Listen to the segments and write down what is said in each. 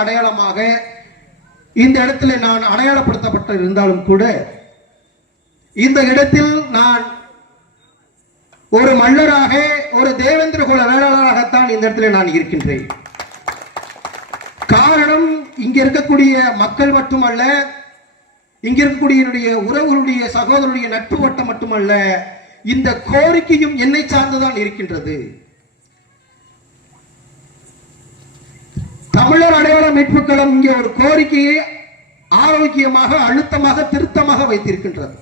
அடையாளமாக இந்த இடத்துல நான் அடையாளப்படுத்தப்பட்டு இருந்தாலும் கூட இந்த இடத்தில் நான் ஒரு மல்லராக ஒரு தேவேந்திர குல வேளாளராகத்தான் இந்த இடத்துல நான் இருக்கின்றேன். காரணம் இங்க இருக்கக்கூடிய மக்கள் மட்டுமல்ல, இங்க இருக்கக்கூடிய உறவுகளுடைய சகோதரருடைய நட்பு வட்டம் மட்டுமல்ல, இந்த கோரிக்கையும் என்னை சார்ந்துதான் இருக்கின்றது. தமிழர் அடையாள மீட்பு களம் இங்கே ஒரு கோரிக்கையை ஆரோக்கியமாக அழுத்தமாக திருத்தமாக வைத்திருக்கின்றது.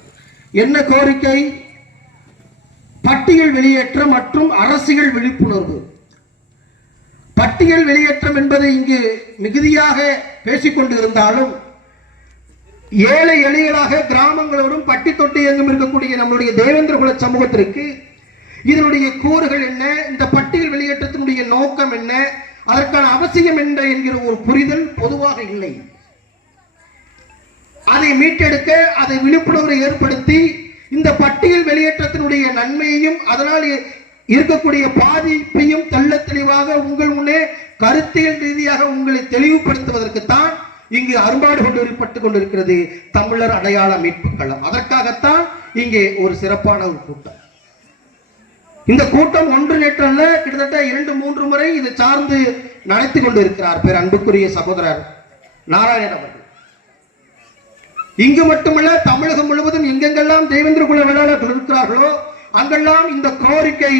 என்ன கோரிக்கை? பட்டியல் வெளியேற்றம் மற்றும் அரசியல் விழிப்புணர்வு. பட்டியல் வெளியேற்றம் என்பதை இங்கு மிகுதியாக பேசிக்கொண்டு இருந்தாலும் ஏழை எளியலாக கிராமங்களோடும் பட்டி தொட்டி எங்கும் இருக்கக்கூடிய நம்முடைய தேவேந்திர குல சமூகத்திற்கு இதனுடைய கூறுகள் என்ன, இந்த பட்டியல் வெளியேற்றத்தினுடைய நோக்கம் என்ன, அதற்கான அவசியம் என்ன என்கிற ஒரு புரிதல் பொதுவாக இல்லை. அதை மீட்டெடுக்க, அதை விழிப்புணர்வை ஏற்படுத்தி இந்த பட்டியல் வெளியேற்றத்தினுடைய நன்மையையும் அதனால் இருக்கக்கூடிய பாதிப்பையும் தெள்ள தெளிவாக உங்கள் முன்னே கருத்தியல் ரீதியாக உங்களை தெளிவுபடுத்துவதற்குத்தான் இங்கு அரும்பாடு கொண்டு கொண்டிருக்கிறது தமிழர் அடையாள மீட்பு களம். அதற்காகத்தான் இங்கே ஒரு சிறப்பான ஒரு கூட்டம். இந்த கூட்டம் ஒன்று நேற்றல்ல, கிட்டத்தட்ட 2-3 முறை இதை சார்ந்து நடத்தி கொண்டிருக்கிறார் பேர் அன்புக்குரிய சகோதரர் நாராயணன் அவர்கள். இங்கு மட்டுமல்ல, தமிழகம் முழுவதும் எங்கெங்கெல்லாம் தேவேந்திர குல வேளாளர்கள் இருக்கிறார்களோ அங்கெல்லாம் இந்த கோரிக்கை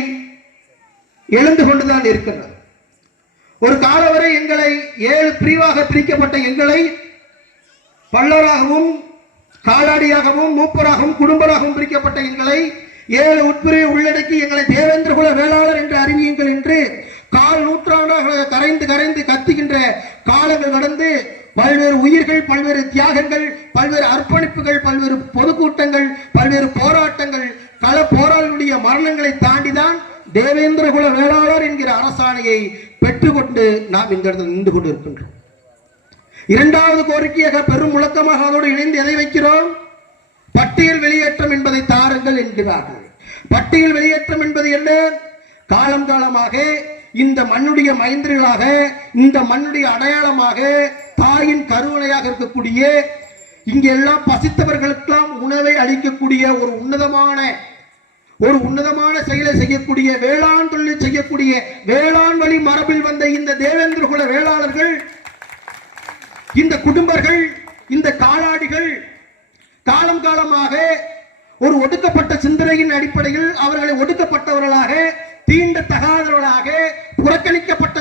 எழுந்து கொண்டுதான் இருக்கிறது. ஒரு காலம் வரை எங்களை 7 பிரிவாக பிரிக்கப்பட்ட எங்களை பல்லராகவும் காலாடியாகவும் மூப்பராகவும் குடும்பராகவும் பிரிக்கப்பட்ட எங்களை 7 உட்பிரிவை உள்ளடக்கி எங்களை தேவேந்திர குல வேளாளர் என்று அறிவியுங்கள் என்று கால் நூற்றாண்டாக கரைந்து கரைந்து கத்துகின்ற காலங்கள் கடந்து பல்வேறு உயிர்கள், பல்வேறு தியாகங்கள், பல்வேறு அர்ப்பணிப்புகள், பல்வேறு பொதுக்கூட்டங்கள், பல்வேறு போராட்டங்கள், கள போராளுடைய மரணங்களை தாண்டிதான் தேவேந்திர குல வேளாளர் என்கிற அரசாணையை பெற்றுக்கொண்டு நாம் இந்த இடத்தில் நின்று கொண்டு இருக்கின்றோம். 2வது கோரிக்கையாக பெரும் முழக்கமாக அதோடு இணைந்து எதை வைக்கிறோம்? பட்டியல் வெளியேற்றம் என்பதை தாருங்கள் என்கிறார்கள். பட்டியல் வெளியேற்றம் என்பது என்ன? காலம் காலமாக இந்த மண்ணுடைய மைந்தர்களாக, இந்த மண்ணுடைய அடையாளமாக, தாயின் கருவணையாக இருக்கக்கூடிய இங்கெல்லாம் பசித்தவர்களுக்கெல்லாம் உணவை அளிக்கக்கூடிய ஒரு உன்னதமான செயலை செய்யக்கூடிய வேளாண் தொழில் செய்யக்கூடிய வேளாண் வழி மரபில் வந்த இந்த தேவேந்திர குல வேளாளர்கள், இந்த குடும்பர்கள், இந்த காலாடிகள் காலம் காலமாக ஒரு ஒடுக்கப்பட்ட சிந்தனையின் அடிப்படையில் அவர்களை ஒடுக்கப்பட்டவர்களாக, தீண்டத்தகாதவர்களாக, புறக்கணிக்கப்பட்ட